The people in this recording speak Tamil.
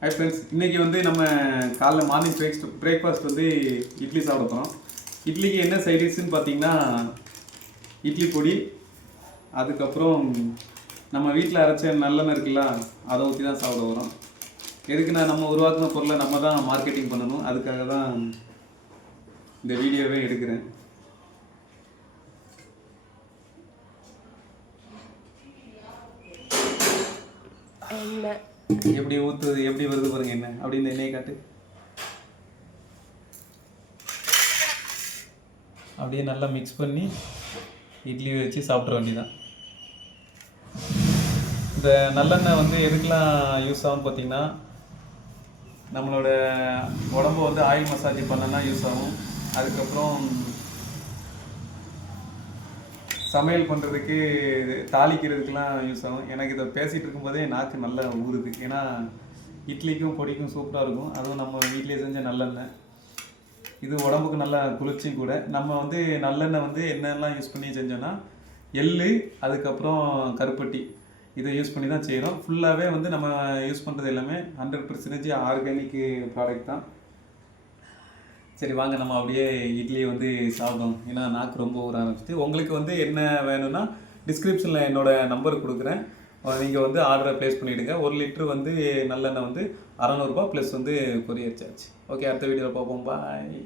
ஹாய் ஃப்ரெண்ட்ஸ், இன்றைக்கி வந்து நம்ம காலைல மார்னிங் பிரேக்ஃபாஸ்ட் வந்து இட்லி சாப்பிட போகிறோம். இட்லிக்கு என்ன சைடிஷ்ன்னு பார்த்தீங்கன்னா இட்லி பொடி, அதுக்கப்புறம் நம்ம வீட்டில் அரைச்ச நல்லெண்ணெய் இருக்குல்ல, அதை ஊற்றி தான் சாப்பிட வரோம். எதுக்குன்னா நம்ம உருவாக்குன பொருளை நம்ம தான் மார்க்கெட்டிங் பண்ணணும், அதுக்காக தான் இந்த வீடியோவே எடுக்கிறேன். எப்படி ஊற்றுது, எப்படி வருது பாருங்க. என்ன அப்படி இந்த எண்ணெயை காட்டு. அப்படியே நல்லா மிக்ஸ் பண்ணி இட்லி வச்சு சாப்பிட்ற வேண்டியதான். இந்த நல்லெண்ணெய் வந்து எதுக்கெலாம் யூஸ் ஆகும்னு பார்த்தீங்கன்னா, நம்மளோட உடம்பு வந்து ஆயில் மசாஜ் பண்ணனா யூஸ் ஆகும். அதுக்கப்புறம் சமையல் பண்ணுறதுக்கு, தாளிக்கிறதுக்கெலாம் யூஸ் ஆகும். எனக்கு இதை பேசிகிட்டு இருக்கும்போதே நாக்கு நல்லா ஊறுது. ஏன்னா இட்லிக்கும் பொடிக்கும் சூப்பராக இருக்கும். அதுவும் நம்ம வீட்டிலே செஞ்ச நல்லெண்ணெய். இது உடம்புக்கு நல்லா குளிர்ச்சியும் கூட. நம்ம வந்து நல்லெண்ணெய் வந்து என்னெல்லாம் யூஸ் பண்ணி செஞ்சோன்னா, எள்ளு, அதுக்கப்புறம் கருப்பட்டி, இதை யூஸ் பண்ணி தான் செய்கிறோம். ஃபுல்லாகவே வந்து நம்ம யூஸ் பண்ணுறது எல்லாமே 100% ஆர்கானிக் ப்ராடக்ட் தான். சரி வாங்க, நம்ம அப்படியே இட்லியை வந்து சாப்பிடும். ஏன்னா நாக்கு ரொம்ப ஊற ஆரம்பிச்சிட்டு. உங்களுக்கு வந்து என்ன வேணும்னா டிஸ்கிரிப்ஷனில் என்னோடய நம்பர் கொடுக்குறேன். நீங்கள் வந்து ஆர்டரை ப்ளேஸ் பண்ணிவிடுங்க. 1 லிட்ரு வந்து நல்லெண்ணெய் வந்து 600 ரூபா ப்ளஸ் வந்து கொரியர் சார்ஜ். ஓகே, அடுத்த வீடியோவில் பார்ப்போம். பாய்.